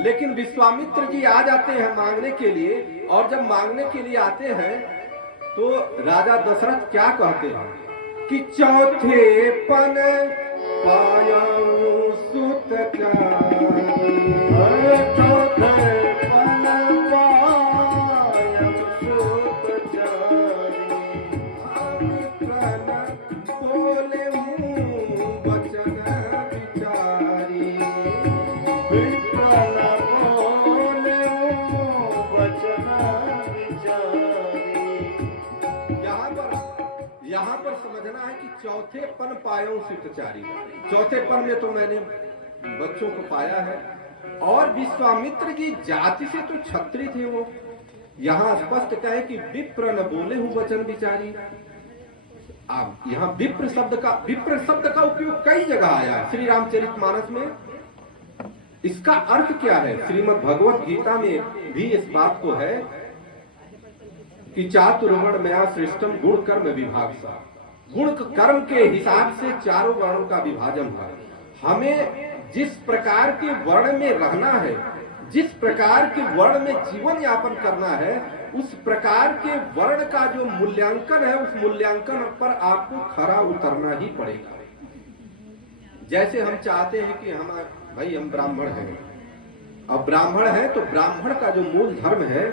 लेकिन विश्वामित्र जी आ जाते हैं मांगने के लिए, और जब मांगने के लिए आते हैं तो राजा दशरथ क्या कहते हैं कि चौथे पन पायऊ सुत चारी, चौथे पन पायऊ सुत चारी, विप्र बोले हूँ वचन विचारी, विप्र बोले हूँ वचन विचारी। यहाँ पर समझना है कि चौथे पन पायो सुतचारी। चौथे पन में तो मैंने बच्चों को पाया है, और विश्वामित्र जी जाति से तो क्षत्रिय थे वो। यहाँ स्पष्ट कहे कि विप्र न बोले हूँ वचन विचारी। अब यहाँ विप्र शब्द का उपयोग कई जगह आया है श्री रामचरितमानस में। इसका अर्थ क्या है? श्रीमद् भगवत गीता में भी इस बात को है कि चातुर्वर्ण मया श्रेष्ठम गुण कर्म विभाग सा। गुण कर्म के हिसाब से चारों वर्णों का विभाजन है। हमें जिस प्रकार के वर्ण में रहना है, जिस प्रकार के वर्ण में जीवन यापन करना है, उस प्रकार के वर्ण का जो मूल्यांकन है, उस मूल्यांकन पर आपको खरा उतरना ही पड़ेगा। जैसे हम चाहते हैं कि हम ब्राह्मण हैं, अब ब्राह्मण है तो ब्राह्मण का जो मूल धर्म है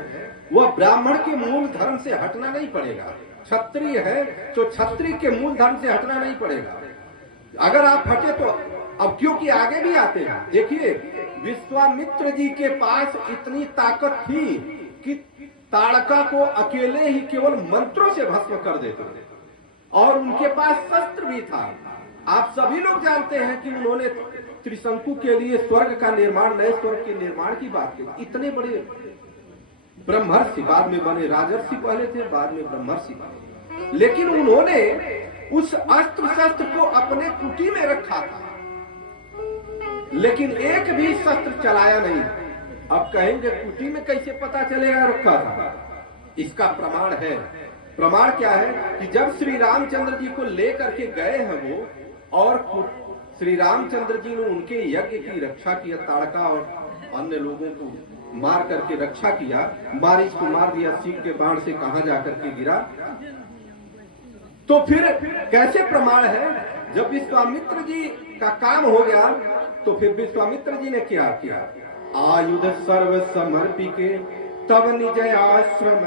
वह ब्राह्मण के मूल धर्म से हटना नहीं पड़ेगा। क्षत्रिय है तो क्षत्रिय के मूल धर्म से हटना नहीं पड़ेगा। अगर आप हटे तो अब क्योंकि आगे भी आते हैं। देखिए, विश्वामित्र जी के पास इतनी ताकत थी कि ताड़का को अकेले ही केवल मंत्रों से भस्म कर देते थे, और उनके पास शस्त्र भी था। आप सभी लोग जानते हैं कि उन्होंने त्रिशंकु के लिए स्वर्ग का निर्माण, नए स्वर्ग के निर्माण की बात की। इतने बड़े ब्रह्मर्षि, बाद में बने राजर्षि, पहले थे बाद में ब्रह्मर्षि बने, लेकिन उन्होंने उस अस्त्र शस्त्र को अपने कुटी में रखा था, लेकिन एक भी शस्त्र चलाया नहीं। अब कहेंगे कुटी में कैसे पता चलेगा रखा था? इसका प्रमाण है। प्रमाण क्या है कि जब श्री रामचंद्र जी को लेकर के गए हैं वो, और श्री रामचंद्र जी ने उनके यज्ञ की रक्षा किया, ताड़का और अन्य लोगों को मार करके रक्षा किया, मारीच को मार दिया, सींग के बाण से कहां जाकर के गिरा, तो फिर कैसे प्रमाण है? जब विश्वामित्र जी का काम हो गया तो फिर विश्वामित्र जी ने क्या किया? आयुध सर्व समर्पिके तब निज आश्रम,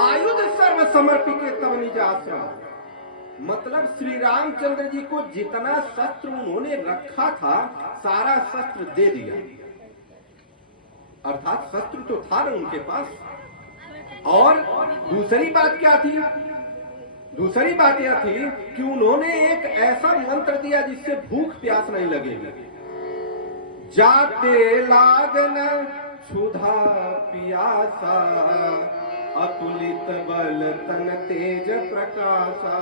आयुध सर्व समर्पिके तब निज आश्रम। मतलब श्री रामचंद्र जी को जितना शस्त्र उन्होंने रखा था, सारा शस्त्र दे दिया। अर्थात शस्त्र तो था ना उनके पास। और दूसरी बात क्या थी? दूसरी बात यह थी कि उन्होंने एक ऐसा मंत्र दिया जिससे भूख प्यास नहीं लगेगी। जाते लागन क्षुधा पियासा, अतुलित बल तन तेज प्रकाशा।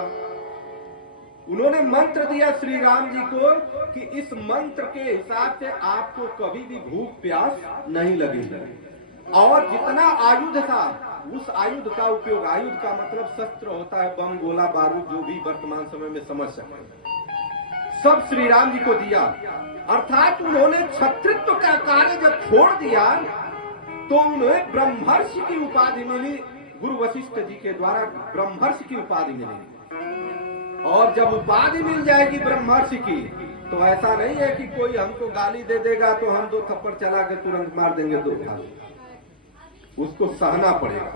उन्होंने मंत्र दिया श्री राम जी को कि इस मंत्र के हिसाब से आपको कभी भी भूख प्यास नहीं लगेगी। और जितना आयुध था, उस आयुध का उपयोग, आयुध का मतलब शस्त्र होता है, बम, गोला, बारूद, जो भी वर्तमान समय में समझ सके, सब श्री राम जी को दिया। अर्थात उन्होंने क्षत्रित्व का कार्य जब छोड़ दिया तो उन्हें ब्रह्मर्षि की उपाधि मिली। गुरु वशिष्ठ जी के द्वारा ब्रह्मर्षि की उपाधि मिली। और जब उपाधि मिल जाएगी ब्रह्मर्षि की, तो ऐसा नहीं है कि कोई हमको गाली दे देगा तो हम 2 थप्पड़ चला के तुरंत मार देंगे 2 गाली। उसको सहना पड़ेगा,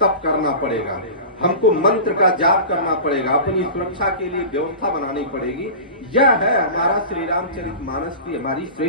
तप करना पड़ेगा, हमको मंत्र का जाप करना पड़ेगा, अपनी सुरक्षा के लिए व्यवस्था बनानी पड़ेगी। यह है हमारा श्री रामचरितमानस की हमारी श्रेष्ठ